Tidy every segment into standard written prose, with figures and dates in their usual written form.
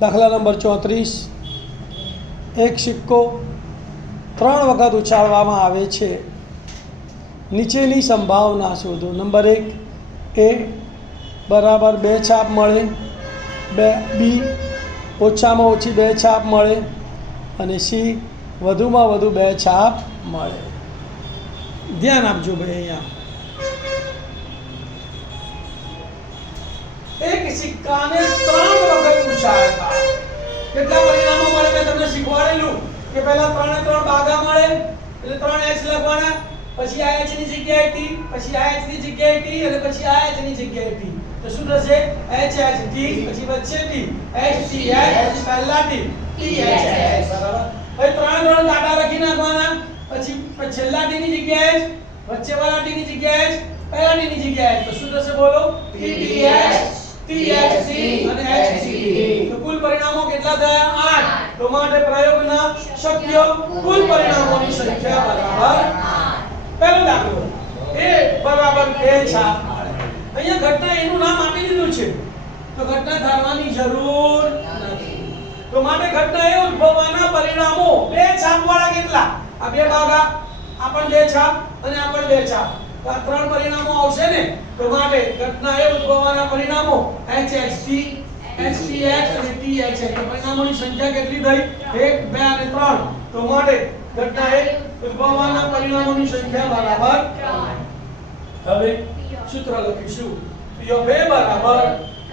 દાખલા નંબર 34, એક સિક્કો 3 વખત ઉછાળવામાં આવે છે. નીચેની સંભાવના શોધો. નંબર 1, એ બરાબર 2 છાપ મળે, બી ઓછામાં ઓછી 2 છાપ મળે અને સી વધુમાં વધુ 2 છાપ મળે. ધ્યાન આપજો ભાઈ. અહીંયા એક સિક્કાને 3 વખત ઉછાળતા કેટલા પરિણામો મળે? મેં તમને શીખવાડેલું કે પહેલા 3 ને 3 ભાગા મળે એટલે 3h લખવાના, પછી આ h ની જગ્યાએ t, પછી આ h ની જગ્યાએ t અને પછી આ h ની જગ્યાએ t. તો શું થશે? h h t, પછી વચ્ચે t, h t h, પછી પહેલા t, t h h. બરાબર. હવે 3 કાંટા લખી નાખવાના, પછી છેલ્લા t ની જગ્યાએ h, વચ્ચે વાળા t ની જગ્યાએ h, પહેલા t ની જગ્યાએ h. તો શું થશે? બોલો. t t h, t h t અને h t. તો કુલ પરિણામો કેટલા થયા? 8. તો માટે પ્રયોગના શક્ય કુલ પરિણામોની સંખ્યા બરાબર 8. પહેલો દાખલો, a બરાબર 2 છાપ મળે. અહીંયા ઘટના એનું નામ આપી દીધું છે તો ઘટના ધારવાની જરૂર નથી. તો માટે ઘટના એ ઉદ્ભવવાના પરિણામો 2 છાપ વાળા કેટલા? આ 2 ભાગા, આ પણ 2 છાપ અને આ પણ 2 છાપ. તો આ 3 પરિણામો આવશે ને. તો માટે ઘટના એ ઉદ્ભવવાના પરિણામો h h t, h t h અને t h h. તો પરિણામોની સંખ્યા કેટલી થઈ? 1 2 અને 3. તો માટે ઘટના એ ઉદ્ભવવાના પરિણામોની સંખ્યા બરાબર 3. હવે સૂત્ર લખીશું. p of a બરાબર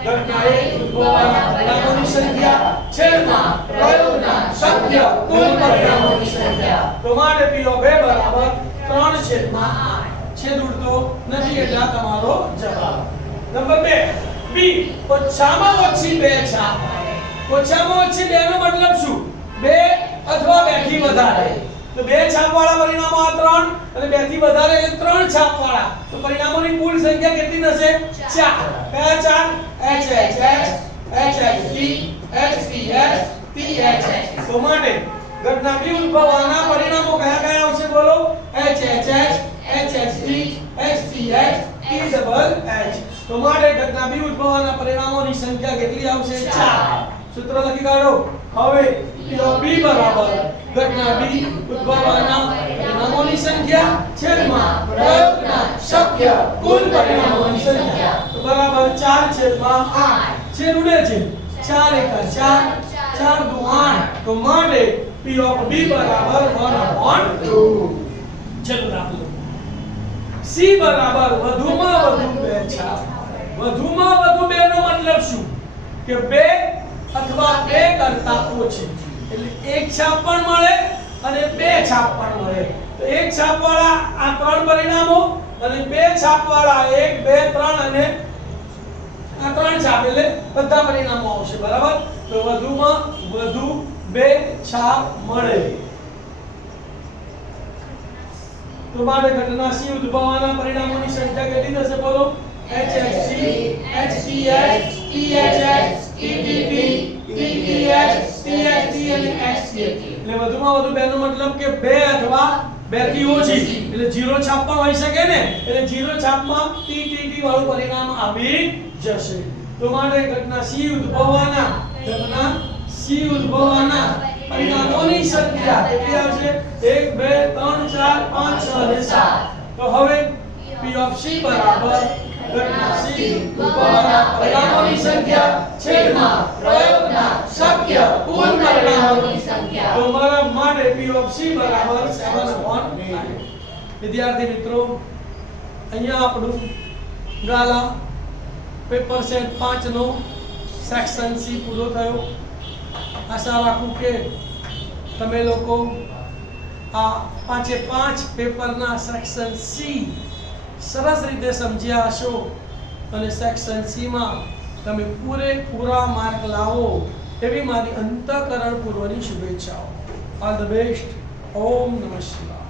ઘટના એ ઉદ્ભવવાના પરિણામોની સંખ્યા છેદમાં પ્રયોગના શક્ય કુલ પરિણામોની સંખ્યા. તો માટે p of a બરાબર 3/8. છેદ ઉડતો નથી એટલે આ તમારો જવાબ. નંબર 2, b ઓછામાં ઓછી 2 છાપ. ઓછામાં ઓછી 2 નો મતલબ શું? 2 અથવા 2 થી વધારે. તો 2 છાપ વાળા પરિણામો આ 3 અને 2 થી વધારે એટલે 3 છાપ વાળા. તો પરિણામોની કુલ સંખ્યા કેટલી થશે? 4. કયા 4? h h h h t h t h t h h. તો માટે ઘટના બી ઉદ્ભવવાના પરિણામો કયા કયા આવશે? બોલો. h h h h h t h t h t double h. તો માટે ઘટના બી ઉદ્ભવવાના પરિણામોની સંખ્યા કેટલી આવશે? 4. સૂત્ર લખી કાઢો. હવે p of b બરાબર ઘટના બી ઉદ્ભવવાના પરિણામોની સંખ્યા છેદમાં પ્રયોગના શક્ય કુલ પરિણામોની સંખ્યા. તો બરાબર 4/8. છેદ ઉડે છે. 4 × 4 4 × 8. તો માટે p of b બરાબર 1/2. ચલો દાખલો. c બરાબર વધુમાં વધુ 2 છાપ. વધુમાં વધુ 2 નો મતલબ શું? કે 2 અથવા 2 કરતા ઓછી. એટલે 1 છાપ પણ મળે અને 2 છાપ પણ મળે. તો 1 છાપ વાળા આ 3 પરિણામો અને 2 છાપ વાળા 1 2 3 અને આ 3 છાપ એટલે બધા પરિણામો આવશે. બરાબર. તો વધુમાં વધુ 2 છાપ મળે. તો માટે ઘટના c ઉદ્ભવવાના પરિણામોની સંખ્યા કેટલી થશે? બોલો. h h t h t h t h h t t t t t h t h t અને h t h. એટલે વધુમાં વધુ 2 નો મતલબ કે 2 અથવા 2 થી ઓછી. એટલે 0 છાપ પણ હોઈ શકે ને. એટલે 0 છાપમાં t t t વાળું પરિણામ આવી જશે. તો માટે ઘટના c ઉદ્ભવવાના પરિણામોની સંખ્યા કેટલી આવશે? 1 2 3 4 5 6 અને 7. તો હવે p of c બરાબર ઘટના c ઉદ્ભવવાના પરિણામોની સંખ્યા છેદમાં પ્રયોગના શક્ય કુલ પરિણામોની સંખ્યા. તો મારા માટે p of c બરાબર 7/8. વિદ્યાર્થી મિત્રો, અહીંયા આપણું ગાલા પેપર સેટ 5 નો સેક્શન c પૂરો થયો. આશા રાખું કે તમે લોકો આ 5 પેપરના સેક્શન સી સરસ રીતે સમજ્યા હશો અને સેક્શન સી માં તમે પૂરેપૂરા માર્ક લાવો એવી મારી અંતઃકરણ પૂર્વની શુભેચ્છાઓ. All the best. ઓમ નમઃ શિવાય.